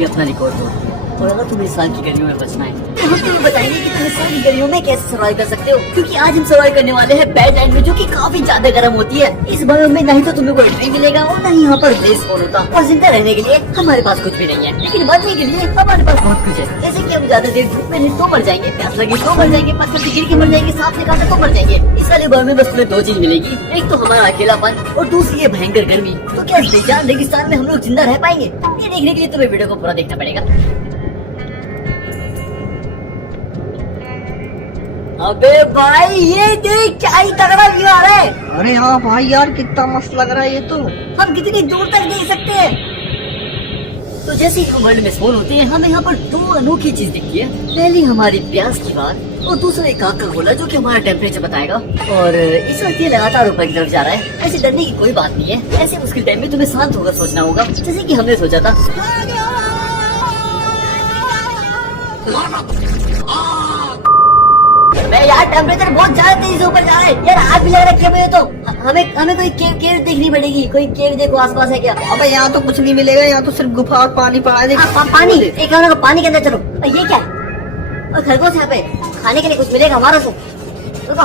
भी अपना रिकॉर्ड तोड़ दिया। और अगर तुम्हें इस साल की गर्मियों में बचना है तो हम तुम्हें बताएंगे कि तुम इस साल की गर्मियों में कैसे सर्वाइव कर सकते हो, क्योंकि आज हम सर्वाइव करने वाले हैं बैडलैंड में, जो कि काफी ज्यादा गर्म होती है। इस बार में नहीं तो तुम्हें कोई ट्री मिलेगा और नहीं यहाँ पर बेस फोन होता, और जिंदा रहने के लिए हमारे पास कुछ भी नहीं है, लेकिन बचने के लिए हमारे पास बहुत कुछ है। जैसे कि हम ज्यादा देर धूप में तो मर जाएंगे, प्यास लगी तो मर जाएंगे, पत्थर से गिर के मर जाएंगे, सांप से काटा तो मर जाएंगे। इस वाले बार में बस तुम्हें दो चीज मिलेगी, एक तो हमारा अकेलापन और दूसरी है भयंकर गर्मी। तो क्या बेजान रेगिस्तान में हम लोग जिंदा रह पाएंगे? ये देखने के लिए तुम्हें वीडियो को पूरा देखना पड़ेगा। अबे भाई ये देख, क्या ही तगड़ा व्यू आ रहा है। अरे हाँ भाई यार, कितना मस्त लग रहा है ये तो। हम कितनी दूर तक देख सकते हैं। तो जैसे ही हम वर्ल्ड में स्पॉन होते हैं, हमें यहाँ पर दो अनोखी चीज दिखती है। पहली हमारी प्यास की बात और दूसरा एक आग का गोला, जो कि हमारा टेम्परेचर बताएगा। और इस वक्त ये लगातार ऊपर की तरफ जा रहा है। ऐसे डरने की कोई बात नहीं है। ऐसे मुश्किल टाइम में तुम्हें शांत होकर सोचना होगा, जैसे कि हमने सोचा था। मैं यार, टेम्परेचर बहुत ज्यादा तेजी से ऊपर जा रहा है यार, आग भी लग रहा है। क्या तो हमें कोई केव देखनी पड़ेगी। कोई केव देखो आसपास है क्या? अबे यहाँ तो कुछ नहीं मिलेगा, यहाँ तो सिर्फ गुफा और पानी पड़ा है। पानी, एक पानी के अंदर चलो। ये क्या है? और खरगोश यहाँ पे खाने के लिए कुछ मिलेगा हमारा से? रुको,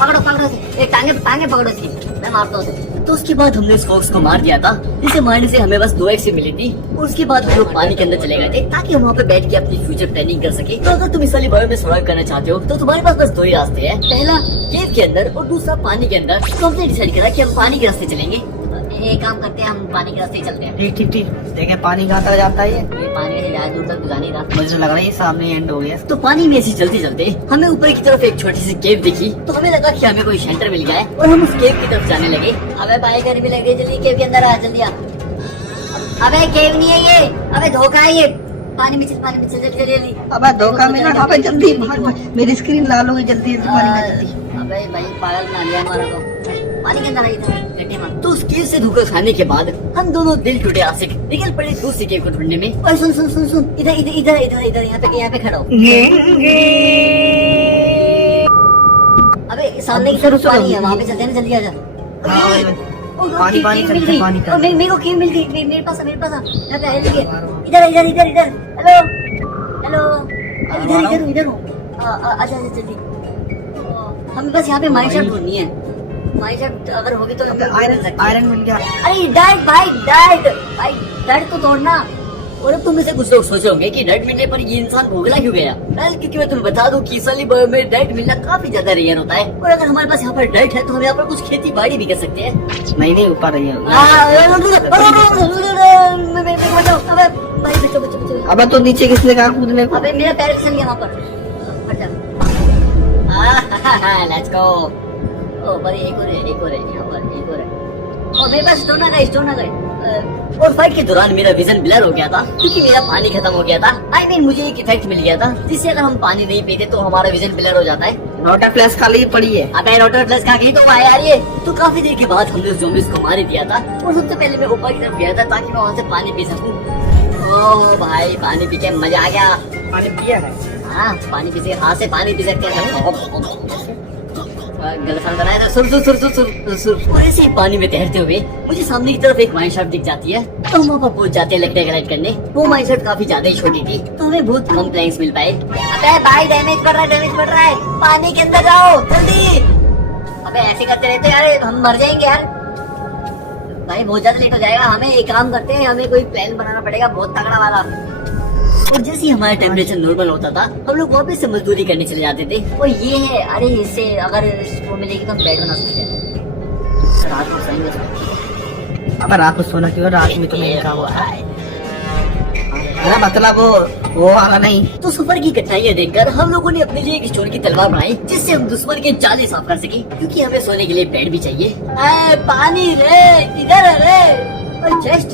पकड़ो से, टांगे पकड़ो इसकी, मैं मारता हूँ। तो उसके बाद हमने उस फॉक्स को मार दिया था, जिसे मारने से हमें बस 2 एक्स मिली थी। और उसके बाद हम लोग पानी के अंदर चले गए थे, ताकि हम वहाँ पे बैठ के अपनी फ्यूचर प्लानिंग कर सके। तो अगर तुम इस वाली बायो में सर्वाइव करना चाहते हो तो तुम्हारे पास बस 2 ही रास्ते हैं, पहला केव के अंदर और दूसरा पानी के अंदर। तो हमने डिसाइड करा कि हम पानी के रास्ते चलेंगे। एक काम करते हैं, हम पानी के रास्ते चलते हैं। ठीक देखे पानी कहाँ तक जाता है ये पानी से ज्यादा दूर तक गुजारा नहीं रहा। मुझे लग रहा है सामने एंड हो गया। तो पानी में ऐसे चलते चलते हमें ऊपर की तरफ एक छोटी सी केव दिखी, तो हमें लगा कि हमें कोई शेल्टर मिल गया है और हम उस केव की तरफ जाने लगे। अबे भाई गर्मी लग रही, जल्दी केव के अंदर आ, जल्दी आ। अबे केव नहीं है ये, अबे धोखा है ये। पानी में चल जल्दी। अबे धोखा मिला। अबे जल्दी मेरी स्क्रीन लाल हो गई, जल्दी पानी में जल्दी। अबे भाई पागल बना लिया हमारा को। पानी के अंदर आई था गड्ढे में। तो उस केव से धोखा खाने के बाद हम दोनों दिल टूटे आशिक निकल पड़े दूसरी केव को ढूंढने में। और सुन, इधर यहाँ पे खड़ा हो। अबे सामने की तरफ पानी है, वहाँ पे चलते हैं ना, जल्दी आ जा। पानी मेरे को केव मिल गई, मेरे पास यहाँ पे इधर। हेलो, इधर हूँ। अच्छा जल्दी। हमें बस यहाँ पे माइंड शॉट ढूंढनी है। माइंड शॉट अगर होगी तो आयरन मिल गया। अरे डर्ट तो तोड़ना। और अब तुम में से कुछ लोग सोच होंगे कि डर्ट मिलने पर ये इंसान भोगला क्यों गया? क्योंकि मैं तुम्हें बता दूं कि इस वाली बायो में डर्ट मिलना काफी ज्यादा रेयर होता है। और अगर हमारे पास यहाँ पर डर्ट है तो हम यहाँ पर कुछ खेती बाड़ी भी कर सकते हैं। नहीं ऊपर रही है। अबे तो नीचे किसने कहा कूदने को? अबे मेरा पैर फिसल गया वहाँ पर। Let's go. ओ भाई एक और है यहाँ पर। और मेरे पास स्टोन आ गए। और फाइट के दौरान मेरा विजन ब्लर हो गया था, क्योंकि मेरा पानी खत्म हो गया था। I mean, मुझे एक इफेक्ट मिल गया था, जिससे अगर हम पानी नहीं पीते तो हमारा विजन ब्लर हो जाता है। रोटर प्लस खाली पड़ी है। अबे रोटर प्लस खा गई तो यार ये। तो काफी देर के बाद हमने उस ज़ॉम्बीज़ को मार दिया था। और सबसे पहले मैं ऊपर की तरफ गया था, ताकि मैं वहाँ से पानी पी सकूँ। ओ भाई, पानी पी के मजा आ गया। पानी पिया है? हाँ, पानी पी से हाथ से पानी पी सकते हैं। गलत बनाया था। सुर। और ऐसे ही पानी में तैरते हुए मुझे सामने की तरफ एक माइन शाफ्ट दिख जाती है। तो हम वहाँ पर पहुँच जाते हैं लकड़ियाँ कलेक्ट करने। वो माइन शाफ्ट काफी ज्यादा ही छोटी थी, तो हमें बहुत कम प्लैंक्स मिल पाए। अबे भाई डैमेज पड़ रहा है, पानी के अंदर जाओ जल्दी। अबे ऐसे करते रहते यार, हम मर जाएंगे यार। भाई बहुत ज्यादा लेट हो जाएगा। हमें एक काम करते हैं, हमें कोई प्लान बनाना पड़ेगा बहुत तगड़ा वाला। और जैसे ही हमारा टेम्परेचर नॉर्मल होता था, हम लोग वापस से मजदूरी करने चले जाते थे। और ये है, अरे इससे अगर वो मिलेगी तो हम बेड बना सकते हैं। रात को सोएंगे। अब रात को सोना क्यों? रात में तो नहीं कहा हुआ है। अरे मतलब वो वाला नहीं। तो सफर की कठिनाइयाँ देखकर हम लोगों ने अपने लिए एक स्टोन की तलवार बनाई, जिससे हम दुश्मन के जाले साफ कर सके, क्योंकि हमें सोने के लिए बेड भी चाहिए। पानी रे, इधर रे। और चेस्ट,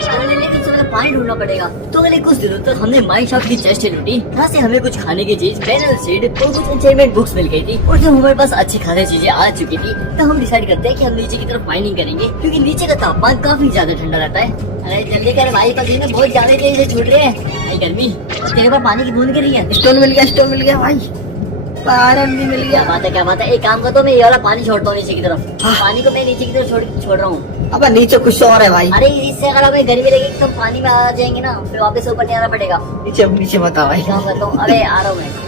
लेकिन समय पानी ढूंढना पड़ेगा। तो अगले कुछ दिनों तक हमने माइन शाफ्ट की चेस्ट लूटी। यहाँ से हमें कुछ खाने की चीज, बैनर सीड और कुछ एंचाइनमेंट बुक्स मिल गई थी। और जब हमारे पास अच्छी खासी चीजें आ चुकी थी, तो हम डिसाइड करते हैं कि हम नीचे की तरफ माइनिंग करेंगे, क्योंकि नीचे का तापमान काफी ज्यादा ठंडा रहता है। अरे जल्दी कर भाई, पसीने बहुत ज्यादा तेज से छूट रहे हैं। भाई गर्मी, तेरे पास पानी की बूंद गिर रही है। स्टोन मिल गया भाई। आयरन भी मिल क्या गया। बात है, क्या बात है। एक काम करता हूँ, मैं ये वाला पानी छोड़ता हूँ नीचे की तरफ। पानी को मैं नीचे की तरफ छोड़ रहा हूँ। अब नीचे कुछ और है भाई। अरे इससे अगर हमें गर्मी लगेगी तो पानी में आ जाएंगे ना, फिर वापस ऊपर नहीं आना पड़ेगा। नीचे नीचे बता भाई। काम करता हूँ, अबे आ रहा हूँ मैं।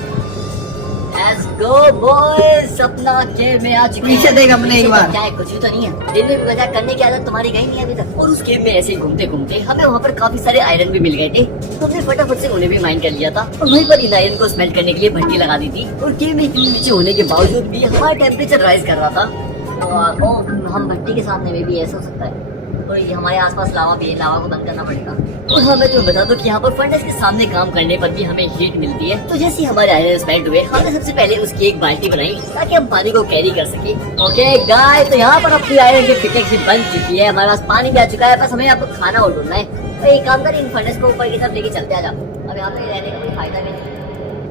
Let's go boys, अपना गेम में आ चुके हैं। पीछे देख अपने एक बार। क्या है, कुछ भी तो नहीं है। दिन में मजाक करने की आदत तुम्हारी गई नहीं है अभी तक। और उस गेम में ऐसे ही घूमते घूमते हमें वहाँ पर काफी सारे आयरन भी मिल गए थे, तो हमने फटाफट से उन्हें भी माइन कर लिया था और वहीं पर इन आयरन को स्मेल्ट करने के लिए भट्टी लगा दी थी। और गेम में इतनी नीचे होने के बावजूद भी हमारा टेम्परेचर राइज कर रहा था। तो हम भट्टी के सामने में भी ऐसा हो सकता है। और ये हमारे आसपास लावा भी है, लावा को बंद करना पड़ेगा। और हाँ, मैं तुम्हें बता दूं कि यहाँ पर फर्नेस के सामने काम करने पर भी हमें हीट मिलती है। तो जैसे ही हमारे आयरन स्मेल्ट हुए, हमने सबसे पहले उसकी एक बाल्टी बनाई ताकि हम पानी को कैरी कर सके। ओके गाइस, तो यहाँ पर अपनी आयरन की पिकेक्स बन चुकी है, हमारे पास पानी भी आ चुका है, बस हमें यहाँ पर खाना और ढूंढना है। तो एक काम कर, इन फर्नेस को ऊपर की तरफ लेके चलते आ जा। अब यहाँ पे रहने का कोई फायदा नहीं।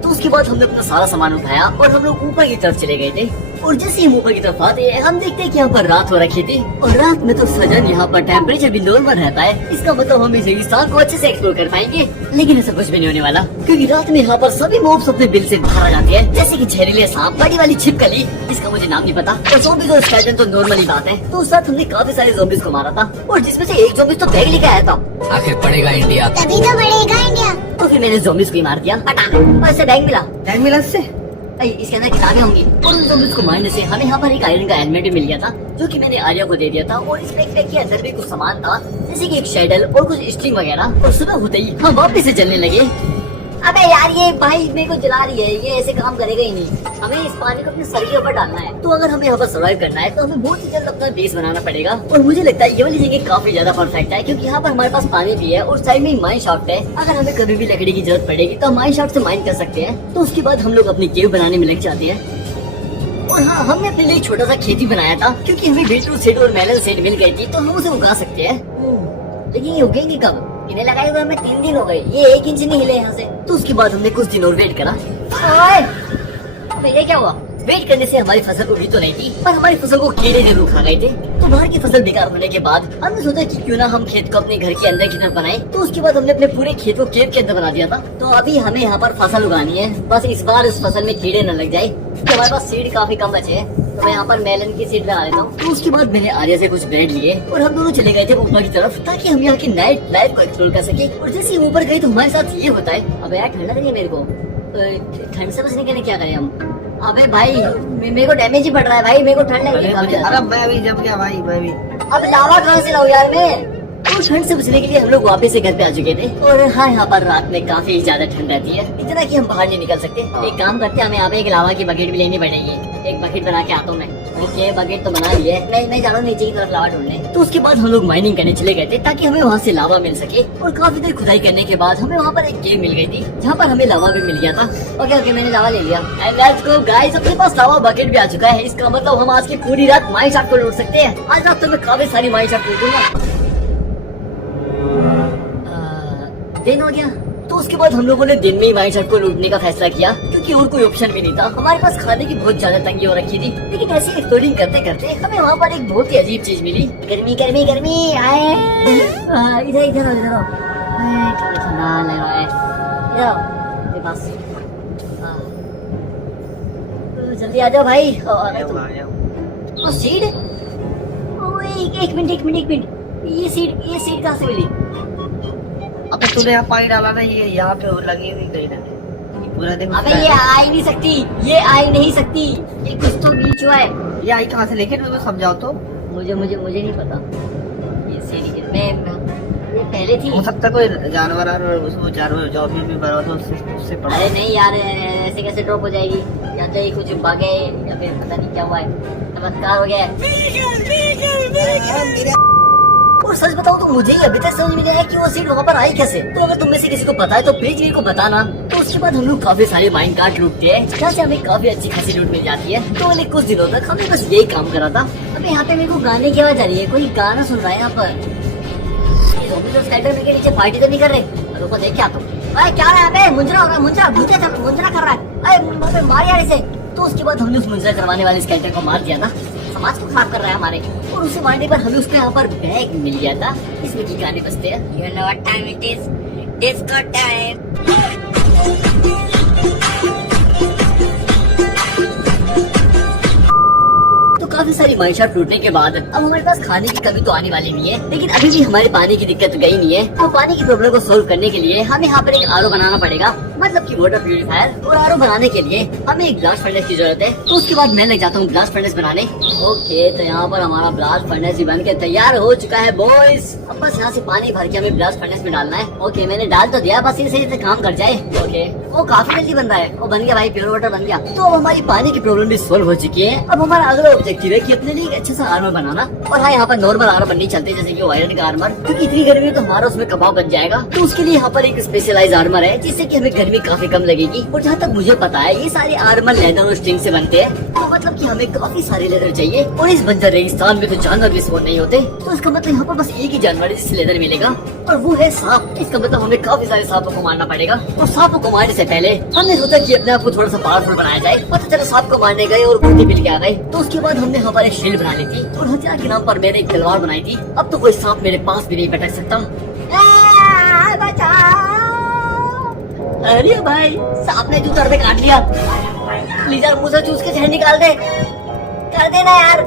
तो उसके बाद हमने अपना सारा सामान उठाया और हम लोग ऊपर की तरफ चले गए थे। और जैसे ही हम ऊपर की तरफ आते हैं, हम देखते हैं कि यहाँ पर रात हो रखी थी। और रात में तो सजन यहाँ पर टेम्परेचर भी नॉर्मल रहता है। इसका मतलब हम इस रेगिस्तान को अच्छे से एक्सप्लोर कर पाएंगे। लेकिन ऐसा कुछ भी नहीं होने वाला, क्योंकि रात में यहाँ पर सभी मॉब्स अपने बिल से बाहर आ जाते हैं, जैसे कि जहरीले सांप, बड़ी वाली छिपकली, इसका मुझे नाम नहीं पता, और ज़ॉम्बीज़ और स्केलेटन तो नॉर्मल ही बात है। तो उस रात हमने काफी सारे ज़ॉम्बीज़ को मारा था, और जिसमें से एक ज़ॉम्बीज़ तो बैग लेके आया था। आखिर पड़ेगा इंडिया, तभी तो बढ़ेगा इंडिया। तो फिर मैंने ज़ॉम्बीज़ को ही मार दिया, पटाख, और इससे बैग मिला। टाइम मिला इससे। इसके अंदर किताबें होंगी। और उन ज़ॉम्बीज़ को मारने से हमें यहाँ पर एक आयरन का हेलमेट भी मिल गया था, जो कि मैंने आर्या को दे दिया था। और इस बैकपैक के अंदर भी कुछ सामान था, जैसे कि एक शैडल और कुछ स्ट्रिंग वगैरह। और सुबह होते ही हम वापस से चलने लगे। अबे यार, ये भाई मेरे को जला रही है, ये ऐसे काम करेगा ही नहीं। हमें इस पानी को अपने सर के ऊपर डालना है। तो अगर हमें यहाँ पर सर्वाइव करना है तो हमें बहुत ही जल्द अपना बेस बनाना पड़ेगा। और मुझे लगता है ये वाली जगह काफी ज्यादा परफेक्ट है, क्योंकि यहाँ पर हमारे पास पानी भी है और साइड में माइन शाफ्ट है। अगर हमें कभी भी लकड़ी की जरूरत पड़ेगी तो हम माइन शाफ्ट से माइन कर सकते हैं। तो उसके बाद हम लोग अपनी केव बनाने में लग जाते हैं। और हाँ, हमने अपने लिए एक छोटा सा खेती बनाया था, क्योंकि हमें बीटरूट सीड और मेलन सीड मिल गई थी, तो हम उसे उगा सकते हैं। लेकिन ये उगेंगे कब? इन्हें लगाए हुए हमें 3 दिन हो गए, ये 1 इंच नहीं हिले यहाँ से। तो उसके बाद हमने कुछ दिन और वेट करा। ये क्या हुआ? वेट करने से हमारी फसल उगी तो नहीं थी, पर हमारी फसल को कीड़े जरूर खा गए थे। तो बाहर की फसल बेकार होने के बाद हमने सोचा कि क्यों ना हम खेत को अपने घर के अंदर की तरफ बनाएं। तो उसके बाद हमने अपने पूरे खेत को केव के अंदर बना दिया था। तो अभी हमें यहाँ पर फसल उगानी है, बस इस बार इस फसल में कीड़े न लग जाए। तो हमारे पास सीड काफी कम बचे हैं, तो मैं यहाँ पर मेलन की सीड लगा लेता हूँ। तो उसके बाद मैंने आर्या से कुछ ब्रेड लिए और हम दोनों चले गए थे ऊपर की तरफ, ताकि हम यहाँ की नाइट लाइफ को एक्सप्लोर कर सके। और जैसे ही ऊपर गए तो हमारे साथ ये होता है। अब यार ठंडा लगी मेरे को, ठंड से बचने के लिए क्या करें हम? अबे भाई, मेरे को डैमेज ही पड़ रहा है भाई, मेरे को ठंड लग रही है। अरे मैं भी जब गया भाई, मैं भी। अब लावा कहाँ से लाऊं यार मैं? तो ठंड से बचने के लिए हम लोग वापस से घर पे आ चुके थे। और हाँ, यहाँ पर रात में काफी ज्यादा ठंड रहती है, इतना कि हम बाहर नहीं निकल सकते। एक काम करते हैं, हमें यहाँ पे एक लावा की बकेट भी लेनी पड़ेगी। एक बकेट बना के आता हूँ मैं। ओके, बकेट तो बना ली है। मैं जा रहा हूँ नीचे की तरफ लावा ढूंढने। तो उसके बाद हम लोग माइनिंग करने चले गए थे, ताकि हमें वहाँ से लावा मिल सके। और काफी देर खुदाई करने के बाद हमें वहाँ पर एक केव मिल गई थी, जहाँ पर हमें लावा भी मिल गया था। ओके, मैंने लावा ले लिया। एंड लेट्स गो गाइस, अपने पास लावा बकेट भी आ चुका है। इसका मतलब हम आज की पूरी रात माइन शाफ्ट को लूट सकते हैं। आज रात तो मैं काफी सारी माइन शाफ्ट लूटूंगा। दिन हो गया। तो उसके बाद हम लोगों ने दिन में ही माइन शाफ्ट को लूटने का फैसला किया, क्योंकि और कोई ऑप्शन भी नहीं था। हमारे पास खाने की बहुत ज्यादा तंगी हो रखी थी। लेकिन ऐसी एक्सप्लोरिंग करते करते हमें वहाँ पर एक बहुत ही अजीब चीज मिली। गर्मी गर्मी गर्मी आए, इधर इधर ठंडा ठंडा लग रहा है। इधर आओ मेरे पास। जल्दी आ जाओ भाई। और सीड, एक मिनट, ये सीड कहाँ से मिली? अब तूने यहाँ पानी डाला ना, ये यहाँ पे लगी हुई कहीं ना कहीं पूरा दिन। अबे ये आ ही नहीं सकती, ये कुछ तो बीच हुआ है। ये आई कहाँ से? लेकिन मुझे समझाओ तो। मुझे नहीं पता। ये सीढ़ी ये पहले थी। हो सकता है कोई जानवर और उसको जानवर जो भी बना था उससे पड़ा। अरे नहीं यार, ऐसे कैसे ड्रॉप हो जाएगी? या तो ये कुछ बग है, या फिर पता नहीं क्या हुआ है, चमत्कार हो गया है। और सच बताऊं तो मुझे ही अभी तक समझ में नहीं आया कि वो सीट वहाँ पर आई कैसे। तो अगर तुम में से किसी को पता है तो प्लीज मेरे को बताना। तो उसके बाद हम लोग काफी सारे माइन कार्ट लूटते हैं, जहाँ से हमें काफी अच्छी खासी लूट मिल जाती है। तो अगले कुछ दिनों तक हमने बस यही काम करा था। अब यहाँ पे मेरे को गाने की आवाज आ रही है, कोई गाना सुन रहा है यहाँ पर। के नीचे पार्टी तो नहीं कर रहे, रुको देख क्या तुम क्या है यहाँ पे? मुंजरा हो रहा है, मुंजरा कर रहा है, मार यार इसे। तो उसके बाद हमने उस मुंजरा करवाने वाले स्केलेटन को मार दिया था, समाज को खराब कर रहा है हमारे। और उसे मारने पर हमें उसका यहाँ पर बैग मिल गया था, इसमें की गाने बजते हैं। You know what time it is? Disco time. Mineshaft टूटने के बाद अब हमारे पास खाने की कमी तो आने वाली नहीं है, लेकिन अभी भी हमारे पानी की दिक्कत गई नहीं है। तो पानी की प्रॉब्लम को सोल्व करने के लिए हमें यहाँ पर एक आरओ बनाना पड़ेगा, मतलब कि वाटर प्यूरिफायर। और आरओ बनाने के लिए हमें एक ब्लास्ट फर्नेस की जरूरत है। तो उसके बाद मैं लग जाता हूँ ब्लास्ट फर्नेस बनाने। ओके, तो यहाँ पर हमारा ब्लास्ट फर्नेस भी बन के तैयार हो चुका है बॉयज। अब बस यहाँ से पानी भर के हमें ब्लास्ट फर्नेस में डालना है। ओके, मैंने डाल तो दिया, बस इसे काम कर जाए। ओके, वो काफी जल्दी बन रहा है। वो बन गया भाई, प्योर वाटर बन गया। तो अब हमारी पानी की प्रॉब्लम भी सोल्व हो चुकी है। अब हमारा अगला ऑब्जेक्टिव है कि अपने लिए एक अच्छा सा आर्मर बनाना। और हाँ, यहाँ पर नॉर्मल आर्मर बननी चलते, जैसे कि आयरन का आर्मर, क्योंकि इतनी गर्मी में तो हमारा उसमें कबाब बन जाएगा। तो उसके लिए यहाँ पर एक स्पेशलाइज आर्मर है, जिससे कि हमें गर्मी काफी कम लगेगी। और जहाँ तक मुझे पता है, ये सारे आर्मर लेदर और स्ट्रिंग से बनते हैं। तो मतलब कि हमें काफी सारे लेदर चाहिए। और इस बंजर रेगिस्तान में तो जानवर भी स्पॉन नहीं होते। तो इसका मतलब यहाँ पर बस एक ही जानवर है जिससे लेदर मिलेगा, और वो है सांप। इसका मतलब हमें काफी सारे सांपों को मारना पड़ेगा। और सांपों को मारने से पहले हमने सोचा कि अपने आप को थोड़ा सा पावरफुल बनाया जाए। पता चला सांप को मारने गए और बूटी मिल के आ गए। तो उसके बाद हमने यहाँ पर एक शील्ड बना ली थी, और हथियार के नाम पर मैंने एक तलवार बनाई थी। अब तो कोई सांप मेरे पास भी नहीं पटक सकता। अरे भाई, सांप ने जूता पे काट लिया। प्लीज यार, मुझे चूस के जहर निकाल दे, कर देना यार।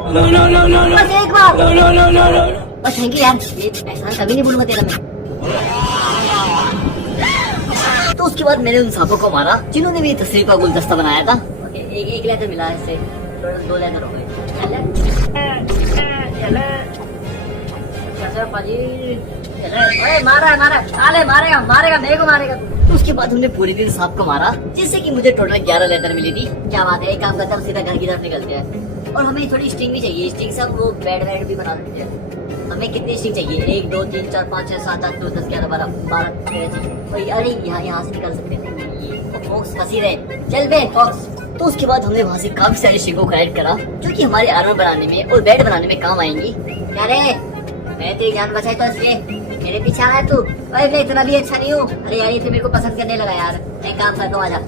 बस एक बार। बस थैंक यू यार, ये एहसान कभी नहीं भूलूंगा तेरा मैं। तो उसके बाद मैंने उन सांपों को मारा जिन्होंने भी तस्वीर का गुलदस्ता बनाया था। ओके, एक लेदर मिला इससे, 2 लेदर हो गए। मारेगा मेरे को मारेगा। तो उसके बाद हमने पूरी दिन सांप को मारा, जिससे कि मुझे टोटल 11 लेदर मिली थी। क्या बात है, एक काम करता हूँ, सीधा घर की तरफ निकलते हैं। और हमें थोड़ी स्ट्रिंग भी चाहिए, स्ट्रिंग से हम वो बेड वेड भी बना देते हैं। हमें कितनी स्ट्रिंग चाहिए? 1 2 3 4 5 6 7 8 9 10 11 12 13। अरे यहाँ से निकल सकते हैं। ये फॉक्स फंसी रहे, चल बे फॉक्स। तो उसके बाद हमने वहाँ से काफी सारी स्ट्रिंगों को ऐड करा, जो कि हमारे आर्मर बनाने में और बेड बनाने में काम आएंगी। अरे मैं तेरी जान बचाई तो इसलिए मेरे पीछे आया तू। अरे मैं इतना भी अच्छा नहीं हूँ। अरे यार, ये तो मेरे को पसंद करने लगा यार। एक काम करता हूँ, आजा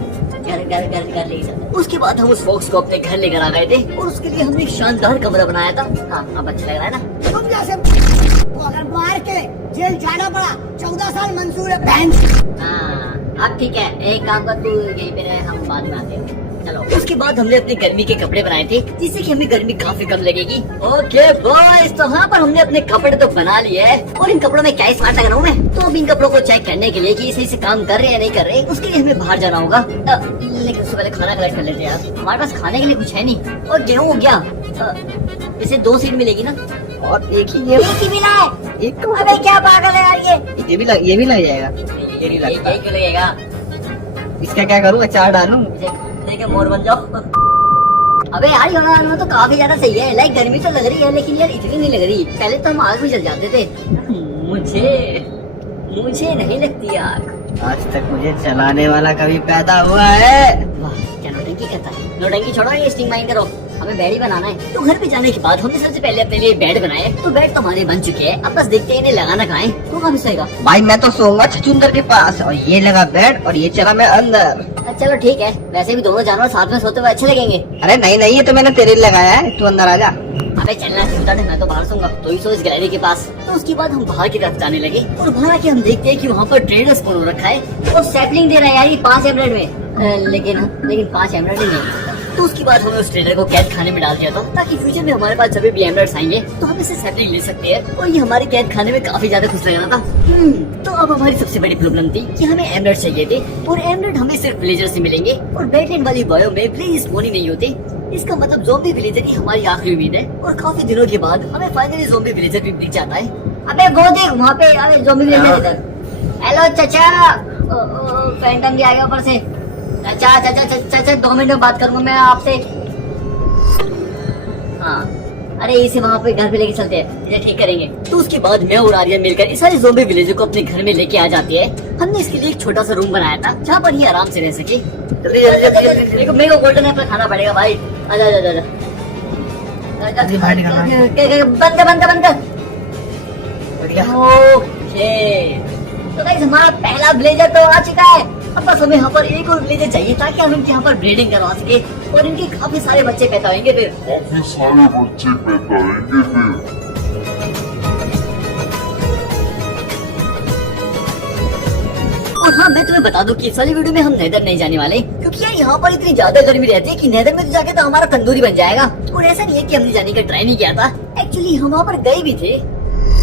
घर लेके चलते। उसके बाद हम उस फॉक्स को अपने घर लेकर आ गए थे, और उसके लिए हमने एक शानदार कमरा बनाया था। हाँ, अब अच्छा लग रहा है ना? तुम जैसे तो अगर मार के जेल जाना पड़ा, 14 साल मंजूर है बहन। हाँ, अब ठीक है, एक काम कर, तू यहीं पे रहे, हम बाद में आते हैं। चलो। उसके बाद हमने अपने गर्मी के कपड़े बनाए थे, जिससे कि हमें गर्मी काफी कम लगेगी। ओके बॉयज, तो यहाँ पर हमने अपने कपड़े तो बना लिए हैं, और इन कपड़ों में क्या स्मार्ट लग रहा हूँ मैं। तो अब इन कपड़ों को चेक करने के लिए कि सही से काम कर रहे हैं या नहीं कर रहे, उसके लिए हमें बाहर जाना होगा। लेकिन उससे पहले खाना कलेक्ट कर लेते हैं यार, हमारे पास खाने के लिए कुछ है नहीं। और गेहूँ हो गया, इसे 2 सीट मिलेगी ना? और एक ही मिला है। एक अबे क्या पागल है यार ये भी लग जाएगा। ये नहीं लगेगा। इसका क्या करूँ, अचार डालूं? देखिए, मोर बन जाओ। अबे यार, ये वाला तो काफी ज्यादा सही है। लाइक गर्मी तो लग रही है, लेकिन यार इतनी नहीं लग रही। पहले तो हम आग में जल जाते थे। मुझे नहीं लगती आग। आज तक मुझे चलाने वाला कभी पैदा हुआ है? वाह, क्या नौटंकी करता है। नौटंकी छोड़ो, ये स्टिंग माइन करो, हमें बेड ही बनाना है। तो घर पे जाने के बाद हमने सबसे पहले अपने लिए बेड बनाए। तो बेड तो हमारे बन चुके हैं, अब बस देखते हैं इन्हें लगाना कहाँ है। तो कहाँ सोएगा भाई? मैं तो सोऊंगा छछूंदर के पास, और ये लगा बेड और ये चला मैं अंदर। चलो ठीक है, वैसे भी दोनों जानवर साथ में सोते हुए अच्छे लगेंगे। अरे नहीं, ये तो मैंने तेरे लिए लगाया है, तू अंदर आ जा। अबे चलना चिंता नहीं, मैं तो बाहर सोऊंगा, तो ही सो इस गैलरी के पास। तो उसके बाद हम बाहर की तरफ जाने लगे, और बाहर आके हम देखते हैं कि वहाँ पर ट्रेडर स्पॉन हो रखा है और सैपलिंग दे रहा है यार, ये 5 एमरेड में। लेकिन 5 एमरेड ही नहीं। तो उसके बाद हमने उस ट्रेडर को कैद खाने में डाल दिया था, ताकि फ्यूचर में हमारे पास जब भी एमरेड्स आएंगे तो हम इससे सैपलिंग ले सकते हैं। और ये हमारे कैद खाने में काफी ज्यादा खुश लग रहा था। तो अब हमारी सबसे बड़ी प्रॉब्लम थी कि हमें एमरेड चाहिए थे, और एमरेड हमें सिर्फ विलेजर से मिलेंगे, और बैटलैंड वाली बायो में विलेज स्पॉन ही नहीं होते। इसका मतलब ज़ॉम्बी विलेजर ही हमारी आखिरी उम्मीद है। और काफी दिनों के बाद हमें फाइनली ज़ॉम्बी विलेजर भी दिख जाता है। अबे वो देख वहाँ पे, अरे ज़ॉम्बी विलेजर इधर। हेलो चाचा, फैंटम भी आ गया ऊपर से। चाचा 2 मिनट में बात करूंगा मैं आपसे। हाँ, अरे इसे वहाँ पे घर पे लेके चलते हैं, इसे ठीक करेंगे। तो उसके बाद मैं और आर्यन मिलकर इस सारे ज़ॉम्बी विलेजर को अपने घर में लेके आ जाते हैं। हमने इसके लिए एक छोटा सा रूम बनाया था, जहाँ पर ये आराम से रह सके। मेरे को गोल्डन एप्पल खाना पड़ेगा भाई। आजा बंद कर। ओके, तो गाइस हमारा पहला विलेजर तो आ चुका है। अब बस हमें यहाँ पर एक और विलेजर चाहिए, ताकि हम इनके यहाँ पर ब्रीडिंग करवा सके, और इनके काफी सारे बच्चे पैदा होंगे फिर। और हाँ मैं तुम्हें बता दूं कि इस वाली वीडियो में हम नेदर नहीं जाने वाले, क्योंकि यार यहाँ पर इतनी ज्यादा गर्मी रहती है कि नेदर में तो जाके तो हमारा तंदूरी बन जाएगा। और ऐसा नहीं है कि हमने जाने का ट्राई नहीं किया था, एक्चुअली हम वहाँ पर गए भी थे।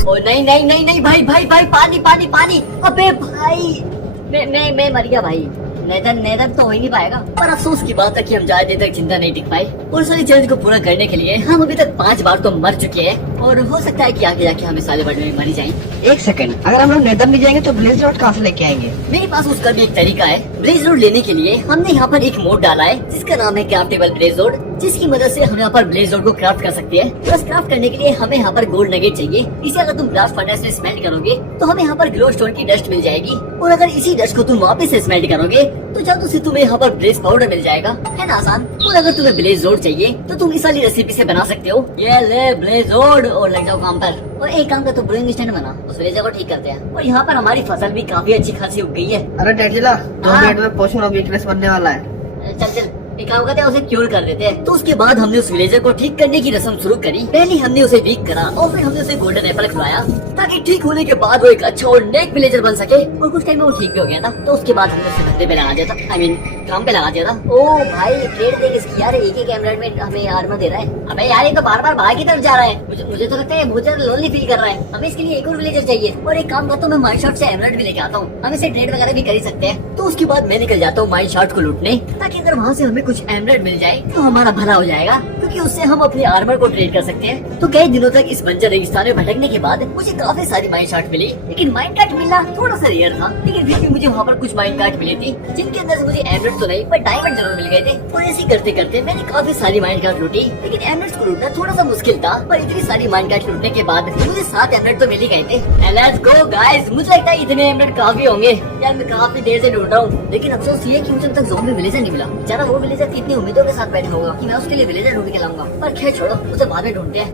ओ नहीं नहीं नहीं नहीं भाई भाई भाई, पानी पानी पानी। अबे भाई मैं मर गया भाई। नेदर तो हो ही नहीं पाएगा। पर अफसोस की बात है कि हम ज्यादा देर तक जिंदा नहीं टिक पाए, और सारी चैलेंज को पूरा करने के लिए हम अभी तक 5 बार तो मर चुके हैं, और हो सकता है कि आगे जाके हम इस साले वर्ल्ड में मर जाएं। एक सेकंड, अगर हम लोग नेदर नहीं जाएंगे तो ब्लेज रॉड कहाँ से लेके आएंगे? मेरे पास उसका भी एक तरीका है। ब्लेज रोड लेने के लिए हमने यहाँ पर एक मोड डाला है जिसका नाम है क्राफ्टेबल ब्लेज रोड, जिसकी मदद से हम यहाँ पर ब्लेज रोड को क्राफ्ट कर सकते हैं। बस क्राफ्ट करने के लिए हमें यहाँ पर गोल्ड नगेट चाहिए। इसे अगर तुम ब्लास्ट फर्नेस में स्मेल्ट करोगे तो हमें यहाँ पर ग्लो स्टोन की डस्ट मिल जाएगी, और अगर इसी डस्ट को तुम वापस से स्मेल्ट करोगे तो जादू से तुम्हें यहाँ पर ब्लेज पाउडर मिल जाएगा। है ना आसान? और अगर तुम्हें ब्लेज रोड चाहिए तो तुम इस वाली रेसिपी से बना सकते हो। ये ले ब्लेज रोड और लग जाओ काम पर। और एक काम का तो ब्रूइंग स्टैंड बना, उस विलेजर को ठीक करते हैं। और यहाँ पर हमारी फसल भी काफी अच्छी खासी उग गई है। अरे डैडजिला, 2 मिनट में पोषण और वीकनेस बनने वाला है। चल एक काम करते हैं, उसे क्योर कर देते हैं। तो उसके बाद हमने उस विलेजर को ठीक करने की रस्म शुरू करी। पहले हमने उसे वीक करा और फिर हमने उसे गोल्डन एप्पल खिलाया, ताकि ठीक होने के बाद वो एक अच्छा और नेक विलेजर बन सके। और कुछ टाइम में वो ठीक भी हो गया था। तो उसके बाद हमने उसे धंधे पे लगा दिया था, आई मीन काम पे लगा दिया था। ओ भाई ट्रेड देख इसकी यार, एक एमराल्ड में हमें आर्मर दे रहा है। अबे यार ये तो बार बार बाहर की तरफ जा रहा है। मुझे तो लगता है बहुत ज्यादा लोनली फील कर रहा है। हमें इसके लिए एक और विलेजर चाहिए। और एक काम करता हूँ, मैं माइन शॉट से एमराल्ड भी लेके आता हूँ। हम इसे ट्रेड वगैरह भी कर ही सकते हैं। तो उसके बाद मैं निकल जाता हूँ माइन शॉट को लूटने, ताकि अगर वहाँ से हमें कुछ एमराल्ड मिल जाए तो हमारा भला हो जाएगा, क्योंकि उससे हम अपने आर्मर को ट्रेड कर सकते हैं। तो कई दिनों तक इस बंजर रेगिस्तान में भटकने के बाद मुझे काफी सारी माइन शॉट मिली, लेकिन माइन कार्ट मिलना थोड़ा सा रेयर था। लेकिन फिर भी मुझे वहाँ पर कुछ माइन कार्ट मिली थी, जिनके अंदर से मुझे एमराल्ड तो नहीं पर डायमंड जरूर मिल गए थे। और ऐसे करते करते मैंने काफी सारी माइन कार्ट लूटी, लेकिन एमराल्ड को लूटना थोड़ा सा मुश्किल था। पर इतनी सारी माइन कार्ट लूटने के बाद मुझे 7 एमराल्ड तो मिल ही गए थे। लेट्स गो गाइस, मुझे लगता है इतने एमराल्ड काफी होंगे। यार मैं काफी देर से ढूंढ रहा हूँ, लेकिन अफसोस ये कि मुझे अब तक ज़ॉम्बी विलेजर नहीं मिला। बेचारा वो विलेजर कितनी उम्मीदों के साथ बैठा होगा कि मैं उसके लिए विलेजर ढूंढ के लाऊंगा। पर खैर छोड़ो, उसे बाद में ढूंढते हैं।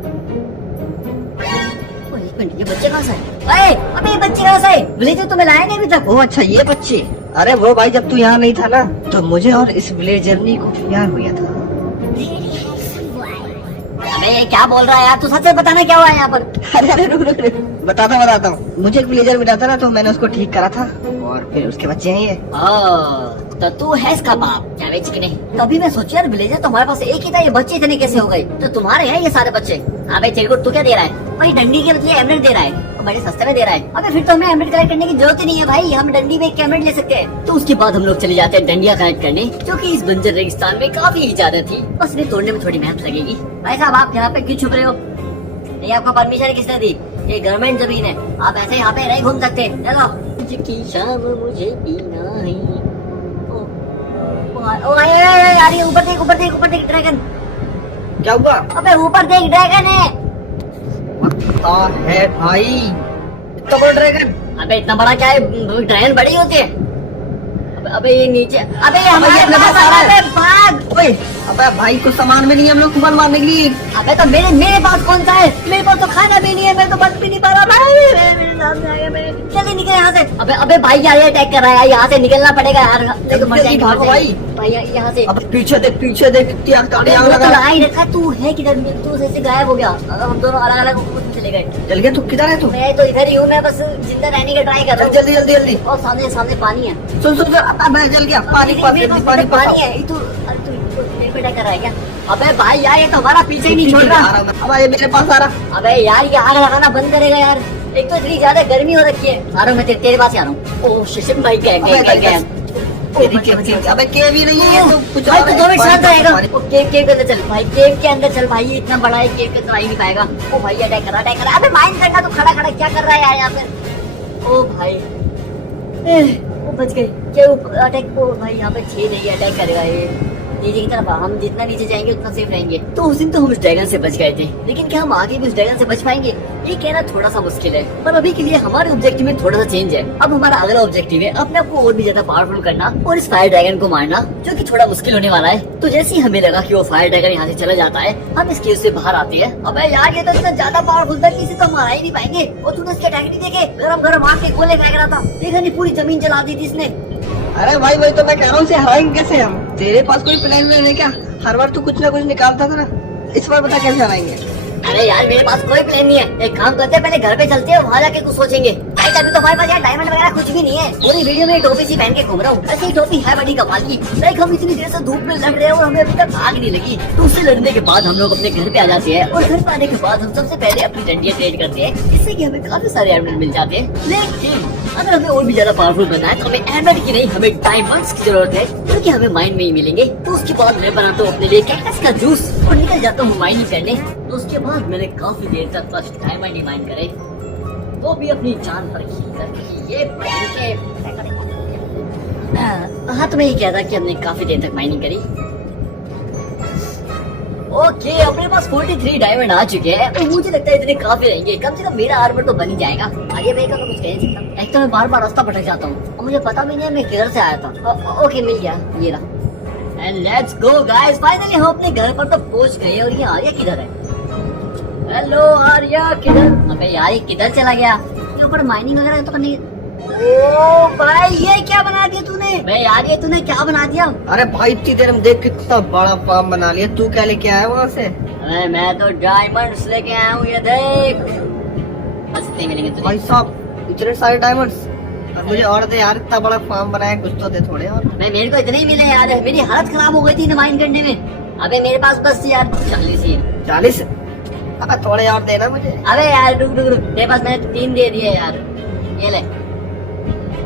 ओह, एक मिनट, ये बच्चे कहाँ से आए? अबे ये बच्चे कहाँ से आए? विलेजर तो मैं लाया नहीं अभी तक। ओ अच्छा, ये बच्चे। अरे वो भाई, जब तू यहाँ नहीं था ना तो मुझे और इस विलेज जर्नी को प्यार हुआ था। अबे ये क्या बोल रहा है यार? तू सच से बताना क्या हुआ है यहाँ पर? अरे रुक, बताता हूँ। मुझे एक विलेजर मिला था ना, तो मैंने उसको ठीक करा था, और फिर उसके बच्चे हैं ये। तो तू है इसका बाप? क्या वे चिकने? तभी मैं सोचा यार विलेजर तो हमारे पास एक ही था, ये बच्चे इतने कैसे हो गए? तो तुम्हारे हैं ये सारे बच्चे? अबे चिरकुट तू क्या दे रहा है? भाई डंडी के बदले एमराल्ड दे रहा है, बड़े सस्ते में दे रहा है। अबे फिर तो हमें एमराल्ड कलेक्ट करने की जरूरत ही नहीं है भाई, हम डंडी में एक एमराल्ड ले सकते हैं। तो उसके बाद हम लोग चले जाते हैं डंडिया कलेक्ट करने, जो कि इस बंजर रेगिस्तान में काफी ही ज्यादा थी। बस इन्हें तोड़ने में थोड़ी मेहनत लगेगी। भाई साहब आप यहाँ पे क्यों छुप रहे हो? ये आपको परमिशन किसने दी? ये गवर्नमेंट जमीन है, आप ऐसे यहाँ पे नहीं घूम सकते। चलो की शाम मुझे पीना है। ओ यार ये ऊपर देख ड्रैगन। क्या हुआ? अबे ऊपर देख ड्रैगन है। है भाई, इतना बड़ा ड्रैगन? अबे इतना बड़ा क्या है, ड्रैगन बड़ी होती है। अबे ये नीचे, अबे ये हमारे पास आ रहा है। भाग। ओए अबे भाई, कुछ सामान में नहीं है हम लोग कुबल मारने के लिए। अबे तो मेरे पास कौन सा है? मेरे पास तो खाना भी नहीं है, मैं तो बच भी नहीं पा रहा भाई। मेरे सामने आ गया, मैं जल्दी निकल यहाँ से। अबे भाई यार ये अटैक कर रहा है, यहाँ से निकलना पड़ेगा यार। भागो भाई यहाँ से। अब पीछे देख कितनी आग लगा रखा। तू है किधर? तू ऐसे गायब हो गया। हम दोनों अलग अलग चले गए। चल गया? तू किधर है? तू? मैं तो इधर ही हूँ, मैं बस जिंदा रहने का ट्राई कर रहा हूँ। जल्दी। और सामने पानी है। सुन मैं जल गया। पानी है। तू मेरे पे अटैक कर रहा है क्या? अबे भाई यार ये तो हमारा पीछे ही नहीं छोड़ रहा। अब ये मेरे पास आ रहा। अबे यार ये आग लगाना बंद करेगा यार, एक तो इतनी ज्यादा गर्मी हो रखी है। आ रहा हूँ मैं तेरे पास आ रहा हूँ। ओह शिट भाई गया। अबे केव ही नहीं है तो कुछ भाई, तो 2 मिनट साथ रहेगा। केव के अंदर चल भाई, केव के अंदर चल भाई, इतना बड़ा है केव के अंदर आ ही नहीं पाएगा। ओ भाई अटैक कर रहा। अबे माइन करना तो खड़ा क्या कर रहा है यार यहाँ पे? ओ भाई वो बच गए क्या? अटैक। ओ भाई यहाँ पे 6 नहीं अटैक करेगा ये नीचे की तरफ। हम जितना नीचे जाएंगे उतना सेफ रहेंगे। तो उस दिन तो हम उस ड्रैगन से बच गए थे, लेकिन क्या हम आगे भी उस ड्रैगन से बच पाएंगे? ये कहना थोड़ा सा मुश्किल है। पर अभी के लिए हमारे ऑब्जेक्टिव में थोड़ा सा चेंज है। अब हमारा अगला ऑब्जेक्टिव है अपने आप को और भी ज्यादा पावरफुल करना और इस फायर ड्रैगन को मारना, जो कि थोड़ा मुश्किल होने वाला है। तो जैसे ही हमें लगा कि वो फायर ड्रैगन यहाँ से चला जाता है, हम इस केव से बाहर आते हैं। अबे यार ये तो इतना ज्यादा पावरफुल था कि इसे तो मारा ही नहीं पाएंगे। और तूने इसके अटैक नहीं देखे? गरम आग के गोले फेंक रहा था, देखा नहीं? पूरी जमीन जला दी थी इसने। अरे भाई वही तो मैं कह रहा हूँ, इसे हराएंगे कैसे हम? तेरे पास कोई प्लान है क्या? हर बार तू कुछ ना कुछ निकालता था ना, इस बार बता कैसे हराएंगे? अरे यार मेरे पास कोई प्लान नहीं है। एक काम करते हैं, पहले घर पे चलते हैं, वहाँ जाके कुछ सोचेंगे। गाइस अभी तो हमारे पास यार डायमंड वगैरह कुछ भी नहीं है। पूरी वीडियो में टोपी सी पहन के घूम रहा हूँ। ऐसे ही टोपी है बड़ी कमाल की। लाइक हम इतनी देर से धूप में लड़ रहे हैं और हमें अभी तक आग नहीं लगी। तो उससे लड़ने के बाद हम लोग अपने घर पे आ जाते हैं और घर पे आने के बाद हम सबसे पहले अपनी डंडियां ट्रेड करते हैं, जिससे कि हमें काफी सारे एमराल्ड मिल जाते हैं। लेकिन अगर हमें और भी ज्यादा पावरफुल बनना है तो हमें एमराल्ड की नहीं, हमें डायमंड्स की जरूरत है, जो कि हमें माइन में ही मिलेंगे। तो उसके बाद मैं बनाता हूँ अपने लिए कैक्टस का जूस और निकल जाता हूँ माइनिंग करने। तो उसके बाद मैंने काफी देर तक फर्स्ट डायमंड ही माइन करे, वो भी अपनी जान पर ये हाँ, तो मैं ये कह था कि हमने काफी देर तक माइनिंग करी। ओके, अपने पास 43 डायमंड आ चुके हैं और मुझे लगता है इतने काफी रहेंगे। कम से कम मेरा आर्मर तो बन ही जाएगा। आगे मैं तो कुछ कह नहीं सकता। एक तो मैं बार बार रास्ता भटक जाता हूँ और मुझे पता भी नहीं है मैं किधर से आया था। ओके, मिल गया, ये रहा। And let's go guys, finally हम अपने घर पर तो पहुंच गए। और ये आर्या किधर है? हेलो आर्या, किधर? अबे यार ये किधर चला गया? ये ऊपर माइनिंग वगैरह तो करनी। ओ भाई, ये क्या बना दिया तूने? भाई यार ये तूने क्या बना दिया? अरे भाई इतनी देर में देख कितना बड़ा फार्म बना लिया। तू क्या लेके आया वहाँ से? अरे मैं तो डायमंड्स लेके आया हूँ, ये देख। बस इतने मिलेंगे तुझे। भाई साहब इतने सारे डायमंड्स, मुझे और दे यार। इतना बड़ा फार्म बनाया, कुछ तो दे थोड़े और। मैं मेरे को इतने ही मिले यार, मेरी हालत खराब हो गई थी माइन करने में। अबे मेरे पास बस यार 40। अब थोड़े और देना मुझे। अबे यार रुक रुक रुक, मेरे पास मैंने 3 दे दिए यार, ये ले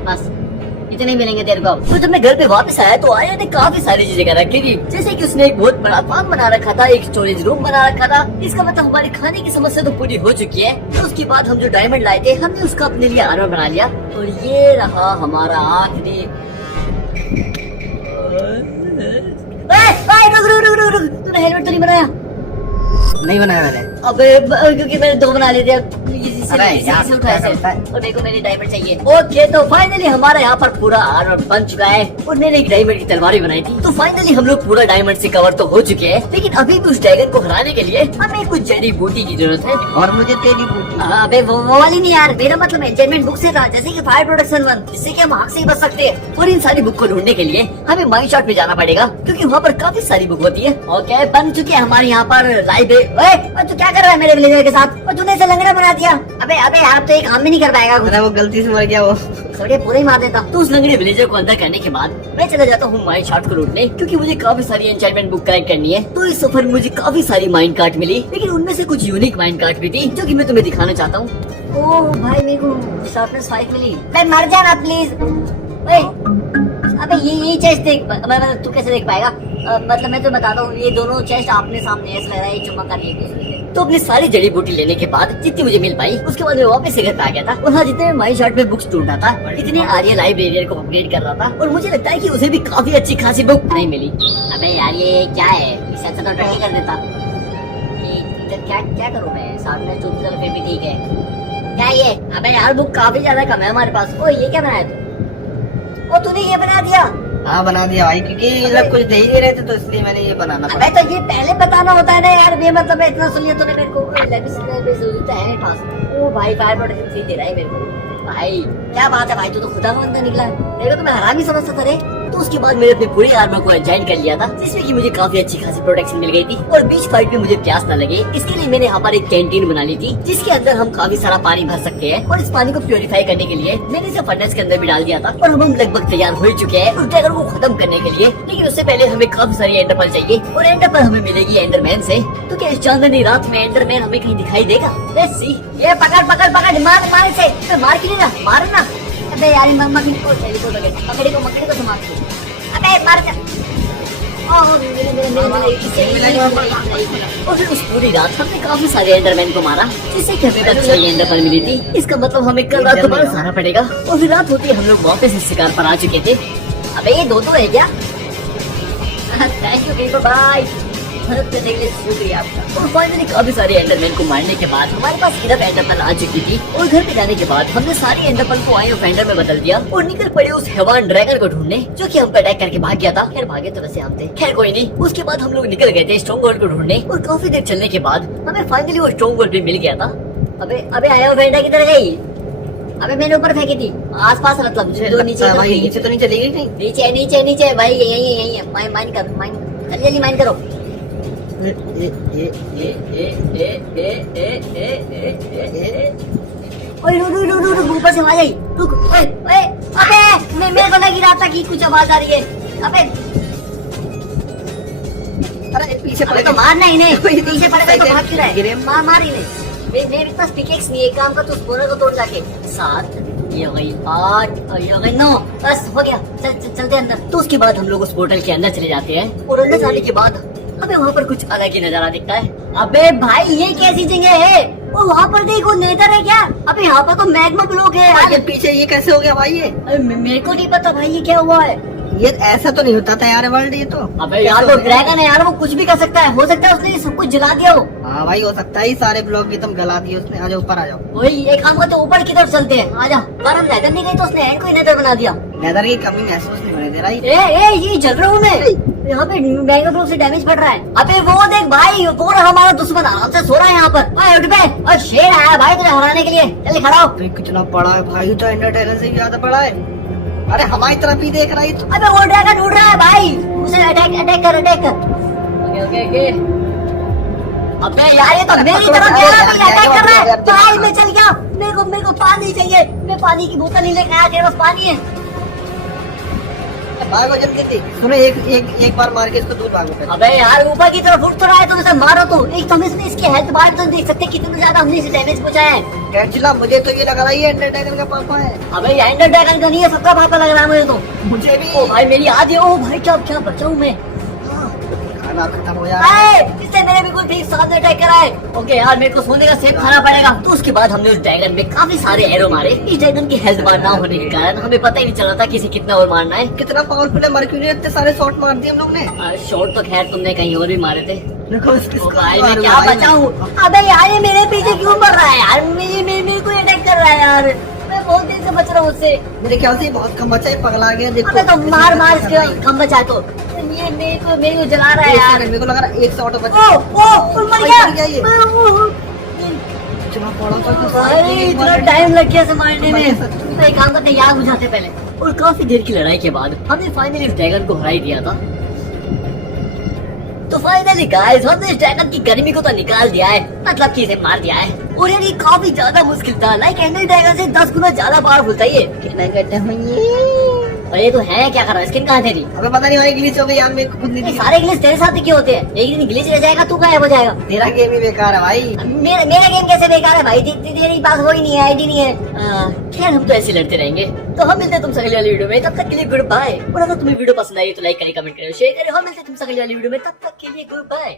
बस इतने मिलेंगे तेरे को। तो जब मैं घर पे वापस आया तो आया ने काफी सारी चीजें कर रखी थी, जैसे कि उसने एक बहुत बड़ा फार्म बना रखा था, एक स्टोरेज रूम बना रखा था। इसका मतलब हमारी खाने की समस्या तो पूरी हो चुकी है। तो उसके बाद हम जो डायमंड लाए थे हमने उसका अपने लिए आर्मर बना लिया और ये रहा हमारा आखिरी। तूने हेलमेट तो नहीं बनाया? नहीं बनाया मैंने। अबे क्योंकि मैंने 2 बना लिए थे। अरे यार, से उठाया से। और देखो मेरी डायमंड चाहिए। ओके, तो फाइनली हमारा यहाँ पर पूरा आर्मर बन चुका है और मैंने एक डायमंड की तलवार भी बनाई थी। तो फाइनली हम लोग पूरा डायमंड से कवर तो हो चुके हैं, लेकिन अभी भी उस ड्रैगन को हराने के लिए हमें कुछ जड़ी बूटी की जरूरत है। और मुझे तेरी बूटी। अबे वो वाली नहीं यार, मेरा मतलब एंचेंटमेंट बुक से था, जैसे कि फायर प्रोटेक्शन 1, जिससे कि हम आग से ही बच सकते हैं। और इन सारी बुक को ढूंढने के लिए हमें माइन शॉट पे जाना पड़ेगा, क्योंकि वहाँ पर काफी सारी बुक होती है। ओके, बन चुकी है हमारे यहाँ पर लाइब्रेरी। तू क्या कर रहा है मेरे विलेजर के साथ? और तूने इसे लंगड़ा बना दिया। अबे अबे यार तो एक काम भी नहीं कर पाएगा। अरे वो गलती से मर गया वो। थोड़े पूरे ही मार देता। तो उस लंगड़े विलेजर को अंदर करने के बाद मैं चला जाता हूँ माइन शॉट को ढूंढने, क्योंकि मुझे काफी सारी एन्चेंटमेंट बुक कलेक्ट करनी है। तो इस सफर में मुझे काफी सारी माइन कार्ट मिली, लेकिन उनमें से कुछ यूनिक माइन कार्ट भी थी, जो कि मैं तुम्हें दिखाना चाहता हूँ। ओह भाई, मेरे को शार्पनेस 5 मिली। मैं मर जाना प्लीज। अबे ये चेस्ट देख, मतलब तू कैसे देख पाएगा? मतलब मैं तो बताता हूँ, ये दोनों चेस्ट आपने सामने ऐसा लग रहा है चमक रही है। तो अपनी सारी जड़ी बूटी लेने के बाद जितनी मुझे मिल पाई, उसके बाद मैं वापस से घर पे आ गया था। और हाँ, जितने माइन शॉट में बुक्स ढूंढ रहा था, इतने आर्या लाइब्रेरियन को अपग्रेड कर रहा था, और मुझे लगता है कि उसे भी काफी अच्छी खासी बुक नहीं मिली। अबे यार ये क्या है? इससे अच्छा तो डंडी कर देता। क्या करूँ मैं? सामने चुटकुला पे भी ठीक है। क्या ये? अबे यार बुक काफी ज्यादा कम है हमारे पास। ओ ये क्या बनाया तू? ओ तूने ये बना दिया? हाँ बना दिया भाई, क्योंकि ये लोग कुछ दे ही नहीं रहे थे, तो इसलिए मैंने ये बनाना पड़ा। अबे तो ये पहले बताना होता है ना यार, ये मतलब इतना सुन लिया तूने मेरे को। जरूरत है मेरे पास। ओ भाई, फायर प्रोटेक्शन 3 दे रहा है मेरे को। भाई क्या बात है भाई, तू तो खुदा का बंदा निकला है। मेरे को तो मैं हरामी समझता था रे। तो उसके बाद मैंने अपने पूरे आर्मर को एन्चेंट कर लिया था, जिसमें कि मुझे काफी अच्छी खासी प्रोटेक्शन मिल गई थी। और बीच फाइट में मुझे प्यास न लगे, इसके लिए मैंने यहाँ पर एक कैंटीन बना ली थी, जिसके अंदर हम काफी सारा पानी भर सकते हैं। और इस पानी को प्योरीफाई करने के लिए मैंने इसे फर्नेस के अंदर भी डाल दिया था। और हम लगभग तैयार हो चुके हैं उस ड्रैगन को खत्म करने के लिए। लेकिन उससे पहले हमें काफी सारी एंडरपल चाहिए, और एंडरपल हमें मिलेगी एंडरमैन से। तो क्या इस चांदनी रात में एंडरमैन हमें कहीं दिखाई देगा? Let's see. ये पकड़ पकड़ पकड़, मार इसे, मार के लेना, मारना। अबे यार मकड़ी को संभाल के। अबे मार जा। और फिर उस पूरी रात हमने काफी सारे एंडरमैन को मारा, जिससे कि हमें अच्छी एंडरपल मिली थी। इसका मतलब हमें कल रात दोबारा जाना पड़ेगा। और फिर रात होती हम लोग वापस इस शिकार पर आ चुके थे। अबे ये 2 है क्या? Thank you people, bye. मदद करने के लिए शुक्रिया आपका। और फाइनली काफी सारे एंडरमैन को मारने के बाद हमारे पास इनफ एंडरपल आ चुकी थी। और घर पे जाने के बाद हमने सारी एंडरपल को आई ऑफ एंडर में बदल दिया और निकल पड़े उस हैवान ड्रैगन को ढूंढने, जो कि हम पे अटैक करके भाग गया था। खैर भागे तो वैसे हम थे, खैर कोई नहीं। उसके बाद हम लोग निकल गए थे स्ट्रॉन्ग होल्ड को ढूंढने, और काफी देर चलने के बाद हमें फाइनली वो स्ट्रॉन्ग होल्ड भी मिल गया था। अबे आई ऑफ एंडर किधर गई? अबे मैंने ऊपर फेंकी थी, आसपास मतलब जो नीचे भाई नीचे तो नहीं चली गई कहीं? नीचे भाई, यही है। माइन जल्दी माइन करो। ओए रुक ऊपर से आवाज आई। रुक ओए ओए अबे मेरे को लग ही रहा था कि कुछ आवाज आ रही है। अबे अरे पीछे अबे पड़े तो मारना ही नहीं, पीछे पड़ेगा तो भाग क्यों रहा गिरे। है? मार ही नहीं। मेरे इतना पिकेक्स नहीं है, एक काम का तू स्पोनर को तोड़ जाके। 7 ये हो गई 8 और ये हो गई 9, बस हो गया। चलते अंदर। तो उसके बाद हम लोग उस पोर्टल के अंदर चले जाते हैं और अंदर जाने के बाद हमें वहाँ पर कुछ अलग ही नजारा दिखता है। अबे भाई ये कैसी जगह है? वो वहाँ पर देखो नेदर है क्या? अबे यहाँ पर तो मैग्मा ब्लॉक है ये यार। पीछे ये कैसे हो गया भाई? ये अरे मेरे को नहीं पता भाई ये क्या हुआ है। ये ऐसा तो नहीं होता था यार वर्ल्ड, ये तो। अबे यार वो ड्रैगन है यार, वो कुछ भी कर सकता है। हो सकता है उसने ये सब कुछ जला दिया हो। हाँ भाई हो सकता है, ही सारे ब्लॉक भी तुम गला दिए उसने। आ जाओ ऊपर आ जाओ। वही एक काम करते ऊपर की तरफ चलते हैं। आजा। पर हम नेदर नहीं गए तो उसने एंड को ही नेदर बना दिया। नेदर की कमी महसूस नहीं होने दे रहा ये। ए ये जल रहा हूँ मैं। यहाँ पे मैग्मा ब्लॉक से डैमेज पड़ रहा है। अबे वो देख भाई, वो रहा हमारा दुश्मन आराम से सो रहा है यहाँ पर। ओए उठ बे, और शेर आया भाई तुझे हराने के लिए। चल खड़ा हो। तो ये कितना बड़ा है भाई, तो एंडर ड्रैगन से भी ज्यादा बड़ा है। अरे हमारी तरफ ही देख रहा है तो। अबे वो ड्रैगन उड़ रहा है भाई, उसे अटैक कर। ओके। अबे यार ये तो मेरी तरफ अटैक कर रहा है भाई। मैं चल गया। मेरे को पानी चाहिए। मैं पानी की बोतल नहीं लेकर आया, तेरे पास पानी है? भागो जल्दी थी। सुनो एक बार मार के इसको दूर भागो पहले। अबे यार ऊपर की तरफ उठ तो रहा है तो उसे मारो तो। एक तो हम इसकी हेल्थ बार तो देख सकते कितनी ज्यादा हमने इसे डैमेज पहुंचाया है। कैंचिला मुझे तो ये लग रहा है ये एंडर ड्रैगन का पापा है। अबे ये एंडर ड्रैगन का नहीं है, सबका पापा लग रहा है मुझे तो। मुझे भी। ओ भाई मेरी याद है। ओ भाई क्या बचाऊं मैं? खाना खत्म हो यार। इसने मेरे बिल्कुल ठीक सामने अटैक करा है। ओके यार मेरे को सोने का सेब खाना पड़ेगा। तो उसके बाद हमने उस ड्रैगन में काफी सारे एरो मारे। इस ड्रैगन की हेल्थ बार ना होने के कारण हमें पता ही नहीं चला था किसी कितना और मारना है। कितना पावरफुल है मर्क्यूरी, इतने सारे शॉट मार दिए हम लोग ने। शॉट तो खैर तुमने कहीं और भी मारे थे। देखो ओ भाई मैं क्या बचाऊं? अबे यार ये मेरे पीछे क्यों पड़ रहा है यार? मेरे को अटैक कर रहा है यार। मैं बहुत देर से बच रहा हूँ उससे। मेरे ख्याल से ये बहुत कम बचा है, पगला गया। देखो अबे तो मार इसके कम बचा तो। ये मेरे को जला रहा है यार। मेरे को लग रहा है एक शॉट बचा। ओ मर गया ये इतना बड़ा था। अरे इतना टाइम लग गया इसे मारने में। तो एक काम करते हैं, याद बुझाते पहले। और काफी देर की लड़ाई के बाद हमने फाइनली इस ड्रैगन को हरा ही दिया था। तो फाइनली गाइस हमने इस ड्रैगन की गर्मी को तो निकाल दिया है, मतलब कि इसे मार दिया है। और यार ये काफी ज्यादा मुश्किल था। लाइक एंडर ड्रैगन से 10 गुना ज्यादा पावरफुल था ये। कितना करते हैं और ये तो है क्या कर रहा है? स्किन कहाँ तेरी? अबे पता नहीं भाई ग्लिच हो गई यार, मेरे को खुद नहीं ये दिखा। सारे ग्लिच तेरे साथ ही क्यों होते हैं? एक दिन ग्लिच रह जाएगा तू गायब हो जाएगा। तेरा गेम ही बेकार है भाई। मेरा गेम कैसे बेकार है भाई? तेरी पास वो ही नहीं है, आईडी नहीं है। खैर हम तो ऐसे लड़ते रहेंगे। तो हम मिलते हैं तुमसे अगली वाली वीडियो में, तब तक के लिए गुड बाय। और अगर तुम्हें वीडियो पसंद आई तो लाइक करें, कमेंट करें, शेयर करें। हम मिलते हैं तुमसे अगली वाली वीडियो में, तब तक के लिए गुड बाय।